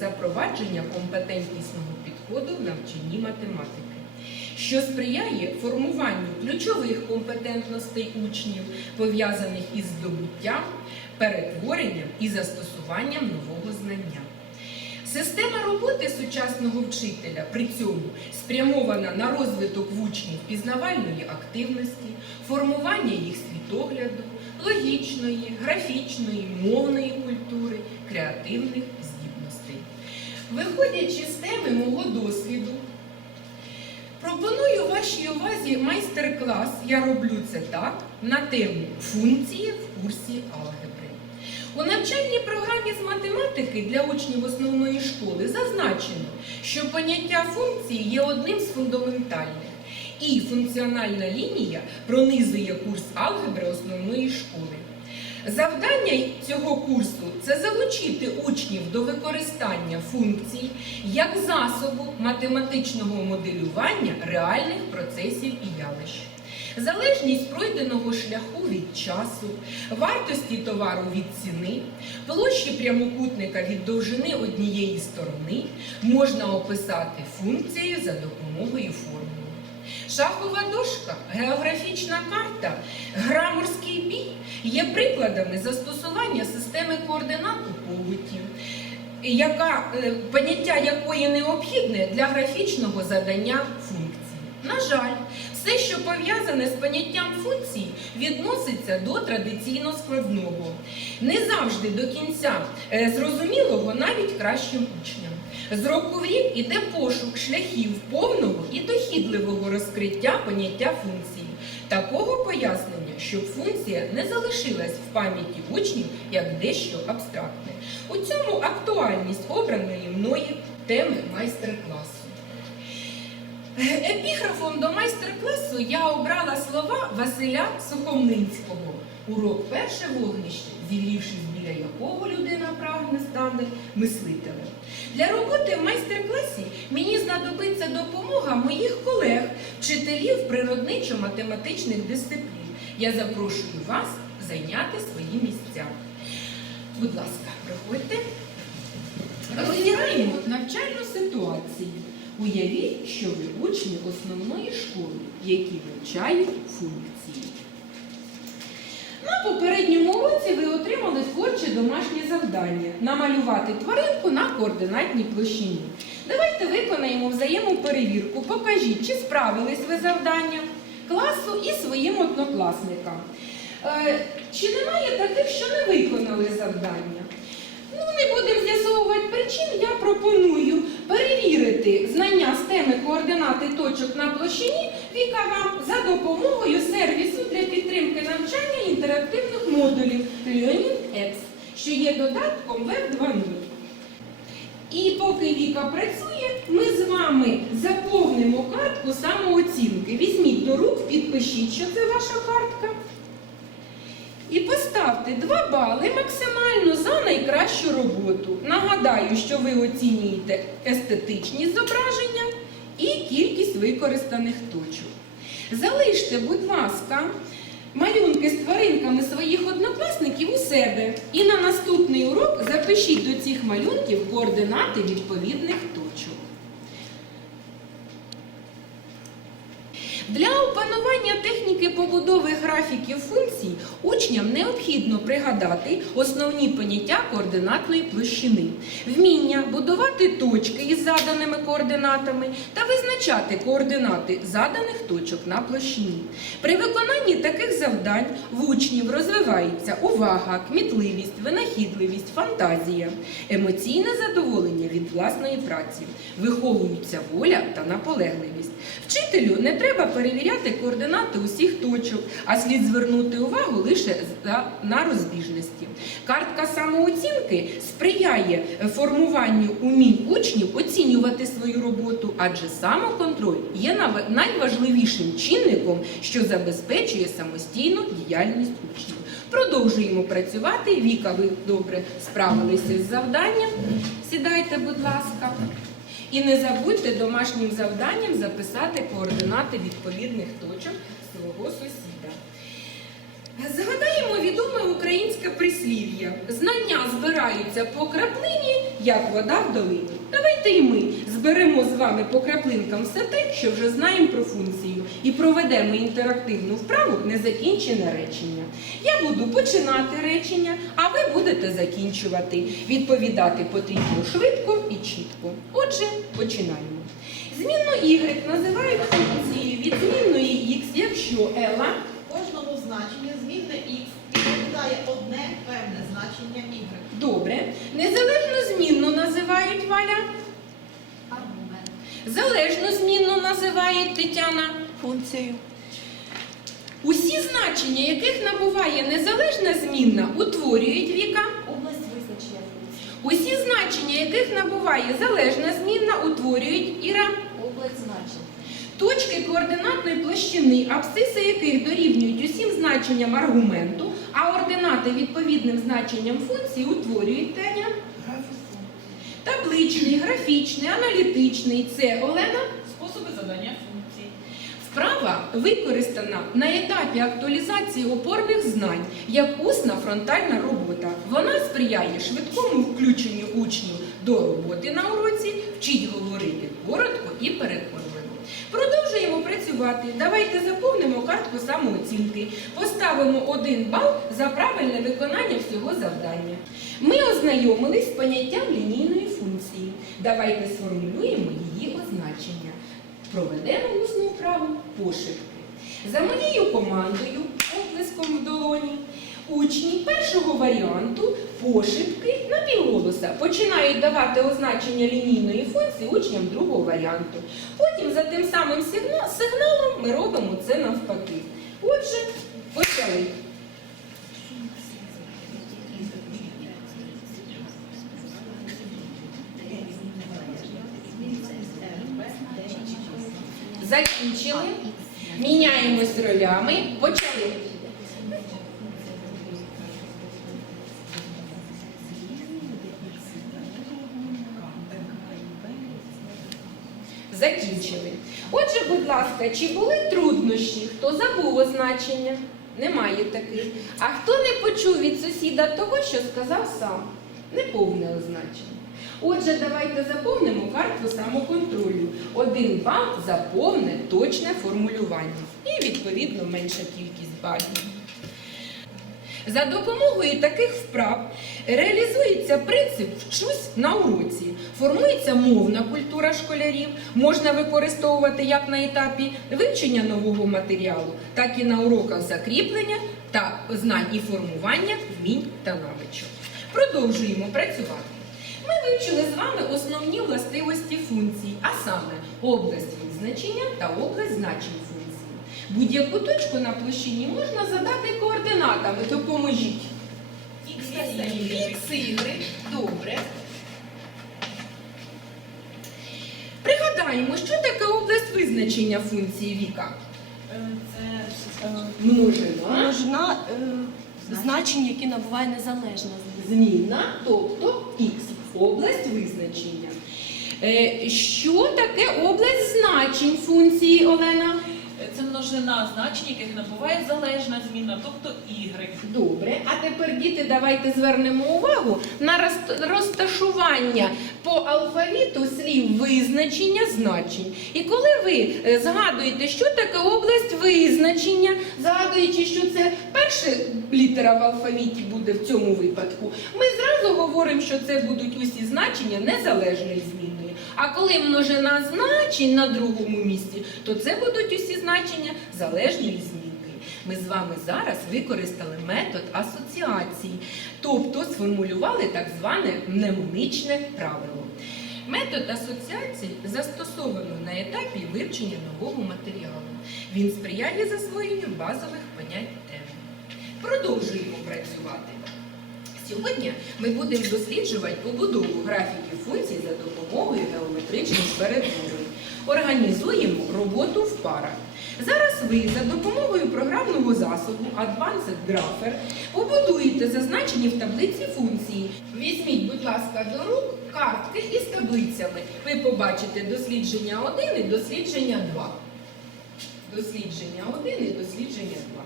запровадження компетентнісного підходу в навчанні математики, що сприяє формуванню ключових компетентностей учнів, пов'язаних із здобуттям, перетворенням і застосуванням нового знання. Система роботи сучасного вчителя при цьому спрямована на розвиток в учнів пізнавальної активності, формування їх світогляду, логічної, графічної, мовної культури, креативних. Виходячи з теми мого досвіду, пропоную вашій увазі майстер-клас Я роблю це так на тему функції в курсі алгебри. У навчальній програмі з математики для учнів основної школи зазначено, що поняття функції є одним з фундаментальних, і функціональна лінія пронизує курс алгебри основної школи. Завдання цього курсу це залучити учнів до використання функцій як засобу математичного моделювання реальних процесів і явищ. Залежність пройденого шляху від часу, вартості товару від ціни, площі прямокутника від довжини однієї сторони можна описати функцією за допомогою формули. Шахова дошка, географічна карта, граморський бій є прикладами застосування системи координат у побуті, яка, е, поняття якої необхідне для графічного задання функції. На жаль, все, що пов'язане з поняттям функцій, відноситься до традиційно складного, не завжди до кінця е, зрозумілого навіть кращим учням. З року в рік іде пошук шляхів повного і дохідливого розкриття поняття функції, такого пояснення, щоб функція не залишилась в пам'яті учнів як дещо абстрактне. У цьому актуальність обраної мною теми майстер-класу. Епіграфом до майстер-класу я обрала слова Василя Сухомлинського. Урок перше вогнище, зігрівшись біля якого людина прагне стане мислителем. Для роботи в майстер-класі мені знадобиться допомога моїх колег, вчителів природничо-математичних дисциплін. Я запрошую вас зайняти свої місця. Будь ласка, проходьте. Розіграємо навчальну ситуацію. Уявіть, що ви учні основної школи, які вивчають функції. На попередньому уроці ви отримали творче домашнє завдання намалювати тваринку на координатній площині. Давайте виконаємо взаємоперевірку. Покажіть, чи справились ви завдання класу і своїм однокласникам. Е, чи немає таких, що не виконали завдання? Ну, не будемо з'ясовувати причин, я пропоную перевірити знання з теми координати точок на площині Віка вам за допомогою сервісу для підтримки навчання інтерактивних модулів Learning X, що є додатком Web 2.0. І поки Віка працює, ми з вами заповнимо картку самооцінки. Візьміть до рук, підпишіть, що це ваша картка. І поставте 2 бали максимально за найкращу роботу. Нагадаю, що ви оцінюєте естетичність зображення і кількість використаних точок. Залиште, будь ласка, малюнки з тваринками своїх однокласників у себе. І на наступний урок запишіть до цих малюнків координати відповідних точок. Для опанування техніки побудови графіків функцій учням необхідно пригадати основні поняття координатної площини, вміння будувати точки із заданими координатами та визначати координати заданих точок на площині. При виконанні таких завдань в учнів розвивається увага, кмітливість, винахідливість, фантазія, емоційне задоволення від власної праці, виховуються воля та наполегливість. Вчителю не треба перевіряти координати усіх точок, а слід звернути увагу лише на розбіжності. Картка самооцінки сприяє формуванню умінь учнів оцінювати свою роботу, адже самоконтроль є найважливішим чинником, що забезпечує самостійну діяльність учнів. Продовжуємо працювати. Віка, ви добре справилися з завданням. Сідайте, будь ласка. І не забудьте домашнім завданням записати координати відповідних точок свого сусіда. Згадаємо відоме українське прислів'я. Знання збираються по краплині, як вода в долині. Давайте і ми зберемо з вами по краплинкам все те, що вже знаємо про функцію, і проведемо інтерактивну вправу незакінчене речення. Я буду починати речення, а ви будете закінчувати. Відповідати потрібно швидко і чітко. Отже, починаємо. Змінну y називають функцією від змінної x, якщо Ела Кожному значенню змінне х відповідає одне певне значення y. Добре. Незалежну змінну називають Валя. Аргумент. Залежну змінну називає Тетяна. Функцію. Усі значення, яких набуває незалежна змінна, утворюють віка. Область визначення функції. Усі значення, яких набуває залежна змінна, утворюють Іра. Область значень. Точки координатної площини, абсциси яких дорівнюють усім значенням аргументу, а ординати відповідним значенням функції утворюють Теня. Табличний, графічний, аналітичний це Олена. Вправа використана на етапі актуалізації опорних знань як усна фронтальна робота. Вона сприяє швидкому включенню учнів до роботи на уроці, вчить говорити коротко і переконливо. Продовжуємо працювати. Давайте заповнимо картку самооцінки. Поставимо один бал за правильне виконання всього завдання. Ми ознайомились з поняттям лінійної функції. Давайте сформулюємо її означення. Проведемо усну вправу пошепки. За моєю командою, оплеском в долоні, учні першого варіанту пошепки на півголоса починають давати означення лінійної функції учням другого варіанту. Потім за тим самим сигналом ми робимо це навпаки. Отже, почали. Закінчили. Міняємось ролями. Почали. Закінчили. Отже, будь ласка, чи були труднощі? Хто забув означення? Немає таких. А хто не почув від сусіда того, що сказав сам? Неповне означення. Отже, давайте заповнимо картку самоконтролю. Один бал за повне точне формулювання. І, відповідно, менша кількість балів. За допомогою таких вправ реалізується принцип вчусь на уроці. Формується мовна культура школярів, можна використовувати як на етапі вивчення нового матеріалу, так і на уроках закріплення та знань і формування вмінь та навичок. Продовжуємо працювати. Ми вивчили з вами основні властивості функцій, а саме область визначення та область значень функції. Будь-яку точку на площині можна задати координатами. Допоможіть. Ікс, Y. Добре. Пригадаємо, що таке область визначення функції віка. Е, Це Множина, Множина е, значень, які набуває незалежна. змінна, тобто х. Область визначення. Е, Що таке область значень функції, Олена? Це множина значень, яких набуває залежна зміна, тобто y. Добре, а тепер, діти, давайте звернемо увагу на розташування по алфавіту слів визначення значень. І коли ви е, згадуєте, що таке область визначення, згадуючи, що це перша літера в алфавіті буде в цьому випадку, ми говоримо, що це будуть усі значення незалежної змінної. А коли множина значень на другому місці, то це будуть усі значення залежної змінної. Ми з вами зараз використали метод асоціації, тобто сформулювали так зване мнемонічне правило. Метод асоціації застосовано на етапі вивчення нового матеріалу. Він сприяє засвоєнню базових понять теми. Продовжуємо працювати. Сьогодні ми будемо досліджувати побудову графіків функцій за допомогою геометричних перетворень. Організуємо роботу в парах. Зараз ви за допомогою програмного засобу Advanced Grapher побудуєте зазначені в таблиці функції. Візьміть, будь ласка, до рук картки із таблицями. Ви побачите дослідження 1 і дослідження 2. Дослідження 1 і дослідження 2.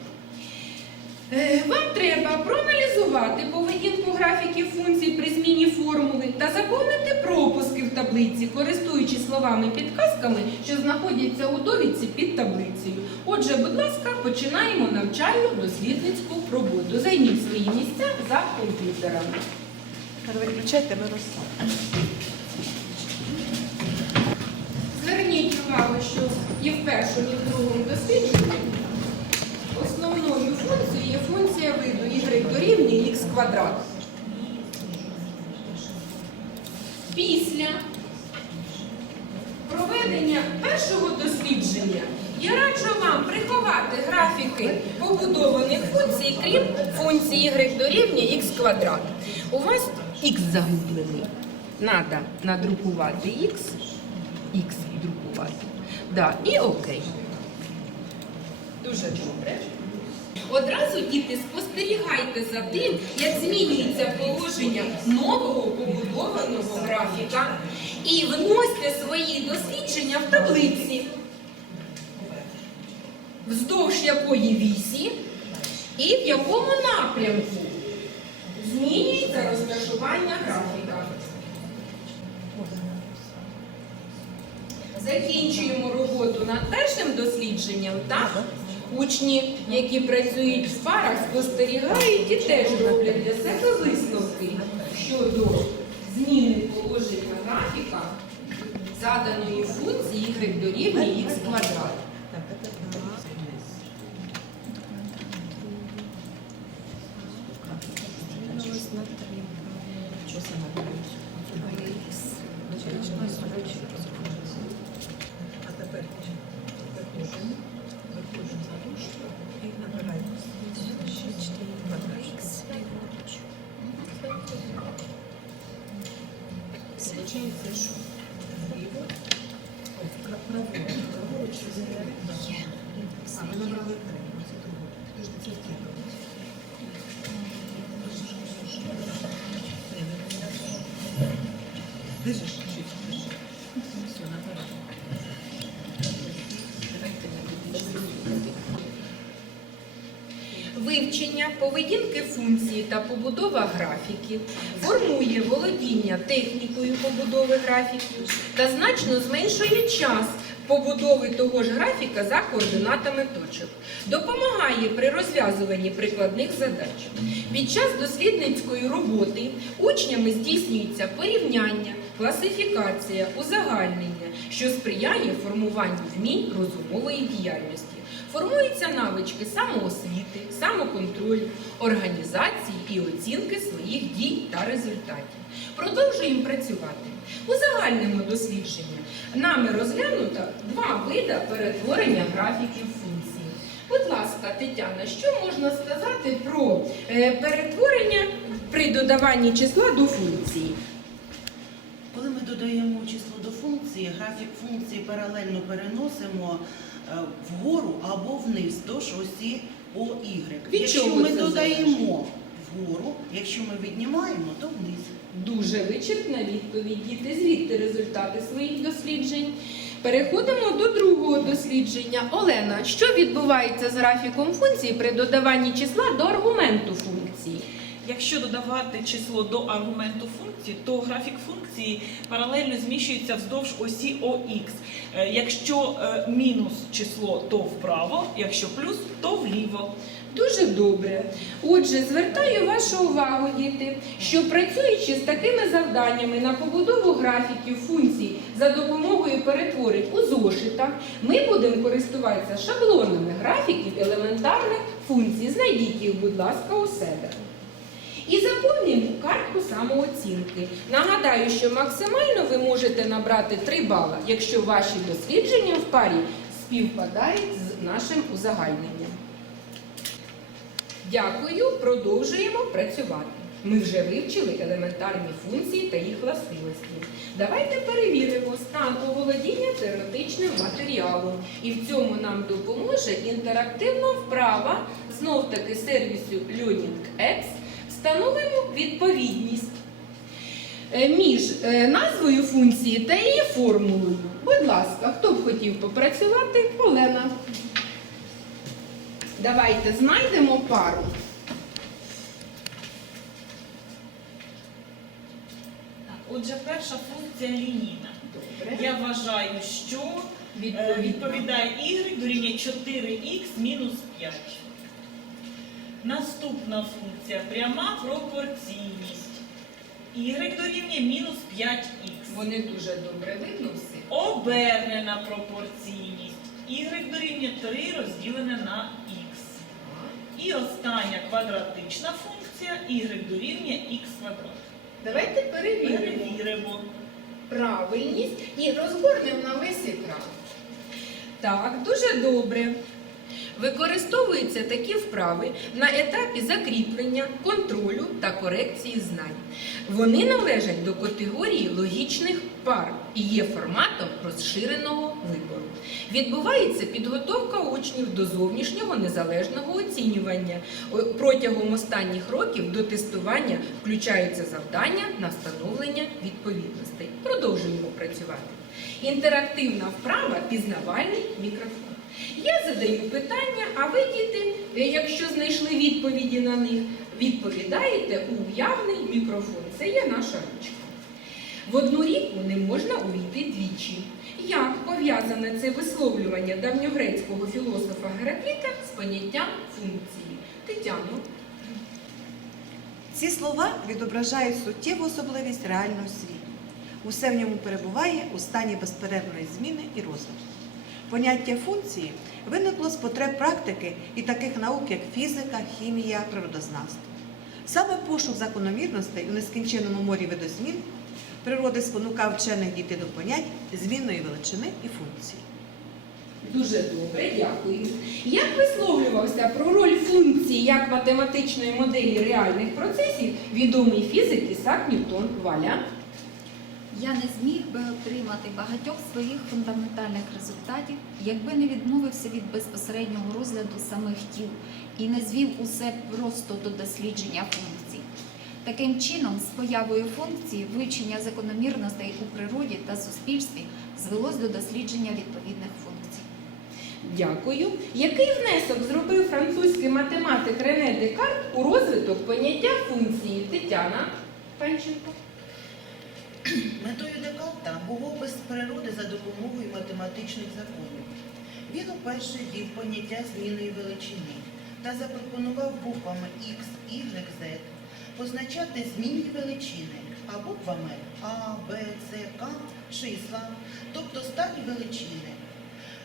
Е, Вам треба проаналізувати поведінку графіків функцій при зміні формули та заповнити пропуски в таблиці, користуючись словами-підказками, що знаходяться у довідці під таблицею. Отже, будь ласка, починаємо навчальну дослідницьку роботу. Займіть свої місця за комп'ютерами. Виключайте, ми роз... Зверніть увагу, що і в першому, і в другому дослідженні основною функцією є функція виду y дорівнює х квадрат. Після проведення першого дослідження я раджу вам приховати графіки побудованих функцій, крім функції y дорівнює х квадрат. У вас х загублений. Надо надрукувати х, х друкувати. Да, і окей. Дуже добре. Одразу, діти, спостерігайте за тим, як змінюється положення нового побудованого графіка і вносьте свої дослідження в таблиці, вздовж якої вісі і в якому напрямку змінюється розташування графіка. Закінчуємо роботу над першим дослідженням, так? Учні, які працюють в парах, спостерігають і теж роблять для себе висновки щодо зміни положення графіка заданої функції y дорівнює х квадрат. А тепер виходимо, виходимо за дужку і набираємо 6 квадратів. Получається, що вліво, о, вра- праворуч, праворуч, це А, ми набрали три, це друге. Підожди, це тільки. Держиш, чуть, держи. Все, набираємо. Вивчення поведінки функції та побудова графіків формує володіння технікою побудови графіків та значно зменшує час побудови того ж графіка за координатами точок. Допомагає при розв'язуванні прикладних задач. Під час дослідницької роботи учнями здійснюється порівняння, класифікація, узагальнення, що сприяє формуванню вмінь розумової діяльності. Формуються навички самоосвіти, самоконтролю, організації і оцінки своїх дій та результатів. Продовжуємо працювати. У загальному дослідженні нами розглянуто два види перетворення графіків функцій. Будь ласка, Тетяна, що можна сказати про е, перетворення при додаванні числа до функції? Коли ми додаємо число до функції, графік функції паралельно переносимо вгору або вниз до ж осі ОY. Від Якщо чого ми це додаємо вгору, якщо ми віднімаємо, то вниз. Дуже вичерпна відповідь. Діти, звідти результати своїх досліджень. Переходимо до другого дослідження. Олена, що відбувається з графіком функції при додаванні числа до аргументу функції? Якщо додавати число до аргументу функції, то графік функції паралельно зміщується вздовж осі ОХ. Е, Якщо е, мінус число, то вправо, якщо плюс, то вліво. Дуже добре. Отже, звертаю вашу увагу, діти, що працюючи з такими завданнями на побудову графіків функцій за допомогою перетворень у зошитах, ми будемо користуватися шаблонами графіків елементарних функцій. Знайдіть їх, будь ласка, у себе. І заповнюємо картку самооцінки. Нагадаю, що максимально ви можете набрати 3 бала, якщо ваші дослідження в парі співпадають з нашим узагальненням. Дякую, продовжуємо працювати. Ми вже вивчили елементарні функції та їх властивості. Давайте перевіримо стан оволодіння теоретичним матеріалом. І в цьому нам допоможе інтерактивна вправа знов таки сервісу Learning X. Встановимо відповідність е, між е, назвою функції та її формулою. Будь ласка, хто б хотів попрацювати? Олена. Давайте знайдемо пару. Отже, перша функція лінійна. Добре. Я вважаю, що е, відповідає y дорівнює 4х мінус 5. Наступна функція пряма пропорційність. y дорівнює мінус 5х. Вони дуже добре видно всі. Обернена пропорційність. y дорівнює 3 розділене на х. І остання квадратична функція y дорівнює х квадрат. Давайте перевіримо Перевіримо. правильність і розгорнемо на весь екран. Так, дуже добре. Використовуються такі вправи на етапі закріплення, контролю та корекції знань. Вони належать до категорії логічних пар і є форматом розширеного вибору. Відбувається підготовка учнів до зовнішнього незалежного оцінювання. Протягом останніх років до тестування включаються завдання на встановлення відповідностей. Продовжуємо працювати. Інтерактивна вправа пізнавальний мікрофон. Я задаю питання, а ви, діти, якщо знайшли відповіді на них, відповідаєте у уявний мікрофон. Це є наша ручка. В одну ріку не можна увійти двічі. Як пов'язане це висловлювання давньогрецького філософа Геракліта з поняттям функції? Тетяно, Ці слова відображають суттєву особливість реального світу. Усе в ньому перебуває у стані безперервної зміни і розвитку. Поняття функції виникло з потреб практики і таких наук, як фізика, хімія, природознавство. Саме пошук закономірностей у нескінченому морі видозмін природи спонукав вчених дійти до понять змінної величини і функції. дуже добре, дякую. Як висловлювався про роль функції як математичної моделі реальних процесів відомий фізик Ісак Ньютон Валя? Я не зміг би отримати багатьох своїх фундаментальних результатів, якби не відмовився від безпосереднього розгляду самих тіл і не звів усе просто до дослідження функцій. Таким чином, з появою функції вивчення закономірностей у природі та суспільстві звелось до дослідження відповідних функцій. Дякую. Який внесок зробив французький математик Рене Декарт у розвиток поняття функції? Тетяна Панченко. Метою Декарта був опис природи за допомогою математичних законів. Він уперше ввів поняття змінної величини та запропонував буквами X, Y, Z позначати змінні величини, а буквами А, Б, С, К числа, тобто сталі величини.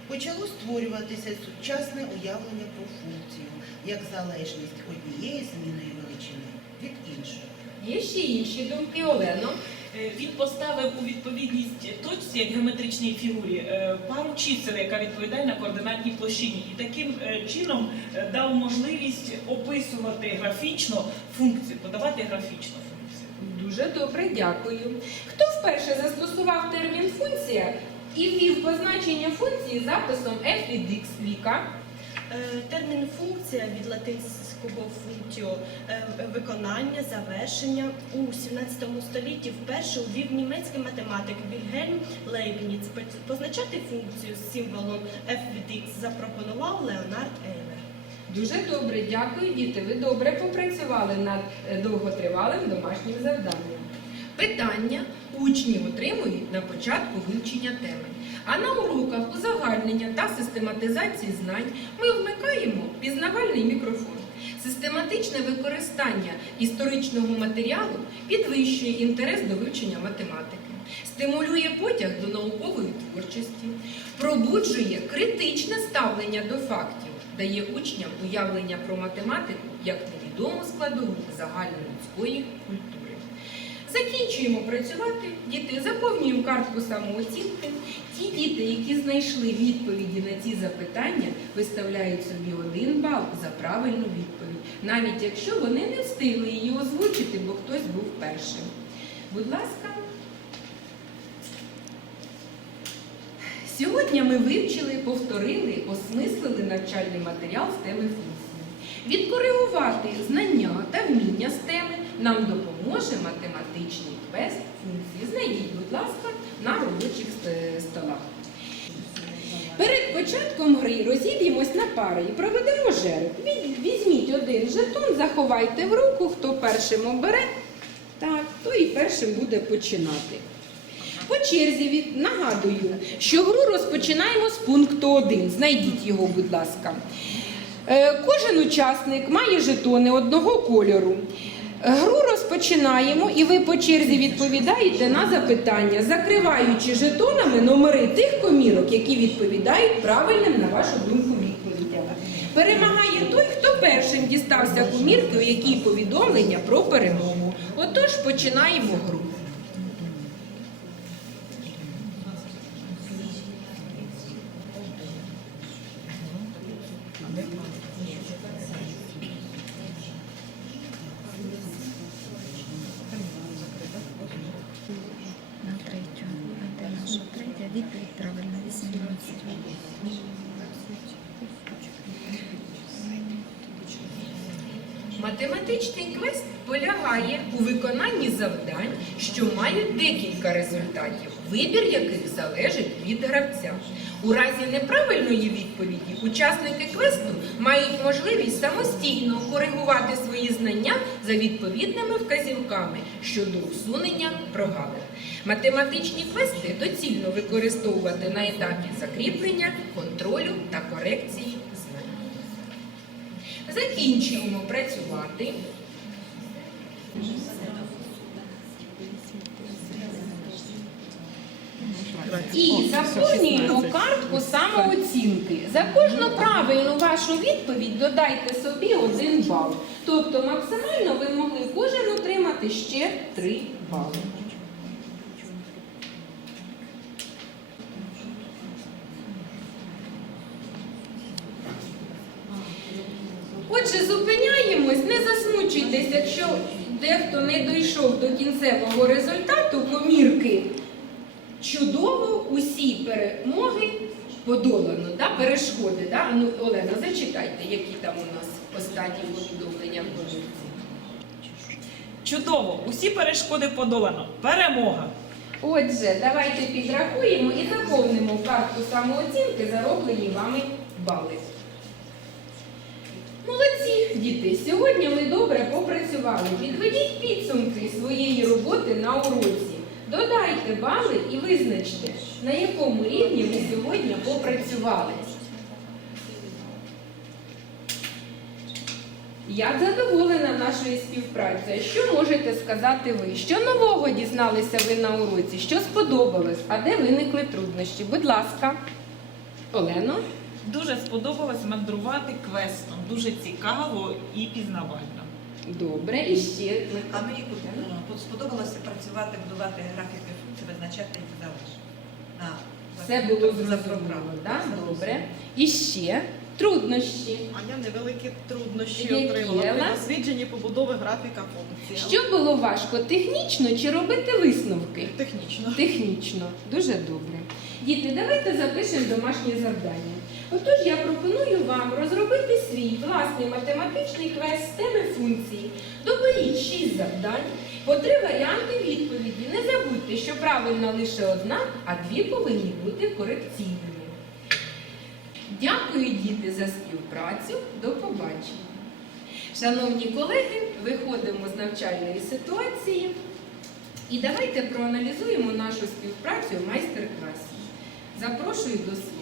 Почало створюватися сучасне уявлення про функцію як залежність однієї змінної величини від іншої. Є ще інші думки Олено. Е, Він поставив у відповідність точці, як геометричній фігурі, е, пару чисел, яка відповідає на координатній площині. І таким е, чином дав можливість описувати графічно функцію, подавати графічну функцію. Дуже добре, дякую. Хто вперше застосував термін функція і ввів позначення функції записом f від x Віка? Е, Термін функція від латинського функціо е, виконання, завершення у 17 столітті вперше увів німецький математик Вільгельм Лейбніц. Позначати функцію з символом f від x запропонував Леонард Ейлер. Дуже добре, дякую, діти. Ви добре попрацювали над е, довготривалим домашнім завданням. Питання учні отримують на початку вивчення теми. А на уроках узагальнення та систематизації знань ми вмикаємо пізнавальний мікрофон. Систематичне використання історичного матеріалу підвищує інтерес до вивчення математики, стимулює потяг до наукової творчості, пробуджує критичне ставлення до фактів, дає учням уявлення про математику як невідому складову загальнолюдської культури. Закінчуємо працювати, діти, заповнюємо картку самооцінки. Ті діти, які знайшли відповіді на ці запитання, виставляють собі один бал за правильну відповідь, навіть якщо вони не встигли її озвучити, бо хтось був першим. Будь ласка. Сьогодні ми вивчили, повторили, осмислили навчальний матеріал з теми функції. Відкоригувати знання та вміння з теми нам допоможе математичний квест функції. Знайдіть, будь ласка, на робочих столах. Перед початком гри розіб'ємось на пари і проведемо жереб. Візьміть один жетон, заховайте в руку, хто першим обере, так, той і першим буде починати. По черзі від... нагадую, що гру розпочинаємо з пункту 1. Знайдіть його, будь ласка. Е, Кожен учасник має жетони одного кольору. Гру розпочинаємо, і ви по черзі відповідаєте на запитання, закриваючи жетонами номери тих комірок, які відповідають правильним, на вашу думку, відповідям. Перемагає той, хто першим дістався комірки, у якій повідомлення про перемогу. Отож, починаємо гру. На третю. А де наша третя? Відповідь правильна. 18. Математичний квест полягає у виконанні завдань, що мають декілька результатів, вибір яких залежить від гравця. У разі неправильної відповіді учасники квесту мають можливість самостійно коригувати свої знання за відповідними вказівками щодо усунення прогалин. Математичні квести доцільно використовувати на етапі закріплення, контролю та корекції знань. Закінчуємо працювати. І заповнюємо картку самооцінки. За кожну правильну вашу відповідь додайте собі один бал. Тобто максимально ви могли кожен отримати ще три бали. Отже, зупиняємось, не засмучуйтесь, якщо дехто не дійшов до кінцевого результату комірки. Чудово усі перемоги подолано, да? перешкоди. Да? Ну, Олена, зачитайте, які там у нас останні повідомлення в комірці. Чудово! Усі перешкоди подолано. Перемога! Отже, давайте підрахуємо і заповнимо в картку самооцінки зароблені вами бали. Діти! Сьогодні ми добре попрацювали. Підведіть підсумки своєї роботи на уроці. Додайте бали і визначте, на якому рівні ви сьогодні попрацювали. Я задоволена нашою співпрацею. Що можете сказати ви? Що нового дізналися ви на уроці? Що сподобалось? А де виникли труднощі? Будь ласка, Олено. Дуже сподобалось мандрувати квестом. Дуже цікаво і пізнавально. Добре, і ще А мені е, сподобалося працювати, будувати графіки функцій, визначати їх залиш. На все було за зрозуміло. програмою. Да? Добре. І ще труднощі. А я невеликі труднощі Які, отримала при Елла? дослідженні побудови графіка функції. Що було важко? Технічно чи робити висновки? Технічно. Технічно, дуже добре. Діти, давайте запишемо домашнє завдання. Отож, я пропоную вам розробити свій власний математичний квест з теми функції. Доберіть шість завдань, по три варіанти відповіді. Не забудьте, що правильна лише одна, а дві повинні бути корекційними. Дякую, діти, за співпрацю. До побачення. Шановні колеги, виходимо з навчальної ситуації. І давайте проаналізуємо нашу співпрацю в майстер-класі. Запрошую до слова.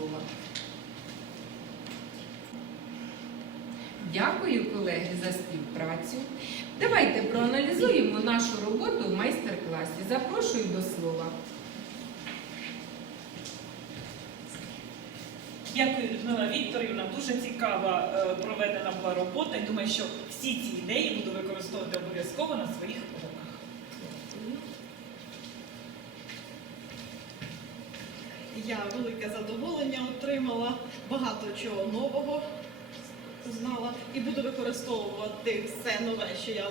Дякую, колеги, за співпрацю. Давайте проаналізуємо нашу роботу в майстер-класі. Запрошую до слова. Дякую, Людмила Вікторівна. Дуже цікава е, проведена була робота. І думаю, що всі ці ідеї буду використовувати обов'язково на своїх уроках. Я велике задоволення отримала, багато чого нового знала і буду використовувати все нове, що я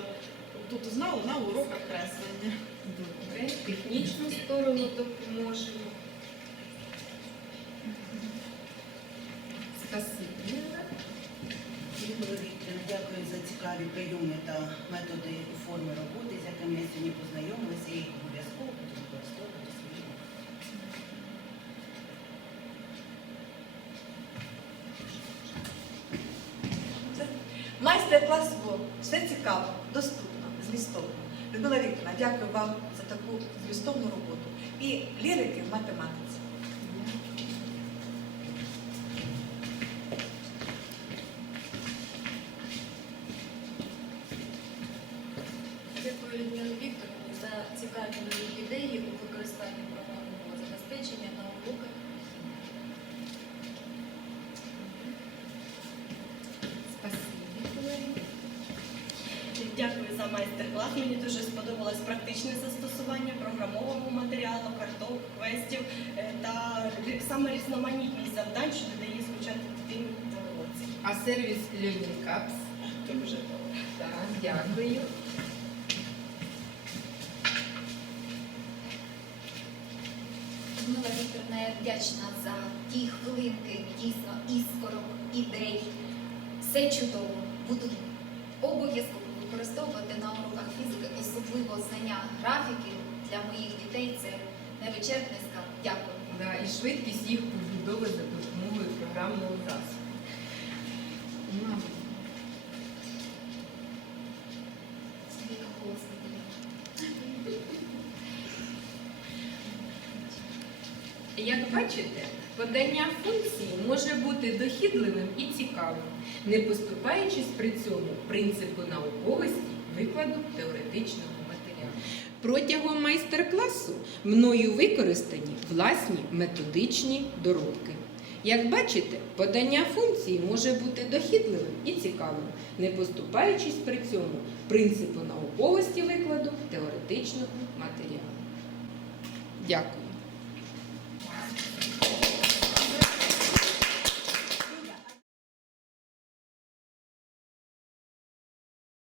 тут знала на уроках креслення. Добре, технічну сторону допоможемо. Спасибі. Дякую за цікаві прийоми та методи у формі роботи, з якими я сьогодні познайомилася і їх обов'язково буду використовувати в своїй роботі. Майстер-клас був все цікаво, доступно, змістовно. Людмила Вікторівна, дякую вам за таку змістовну роботу. І лірики в математиці. Дякую Людмилі Вікторівні за цікаві нові ідеї у використанні програмного забезпечення на уроках. Спасибі, колеги. Дякую за майстер-клас. Мені дуже сподобалось практичне застосування програмового матеріалу, карток, квестів е, та саме різноманітність завдань, що додає звучати дитині в уроці. А сервіс Learning Caps? Дуже добре. Так, дякую. Людмила Вікторівна, я вдячна за ті хвилинки, дійсно, іскорок, ідей. Все чудово. Буду знання для моїх дітей. Це невичерпний скарб. Дякую. Да, і швидкість їх побудови за допомогою програмного засобу. Як бачите, подання функції може бути дохідливим і цікавим, не поступаючись при цьому принципу науковості викладу теоретичного. Протягом майстер-класу мною використані власні методичні доробки. Як бачите, подання функції може бути дохідливим і цікавим, не поступаючись при цьому принципу науковості викладу теоретичного матеріалу. Дякую.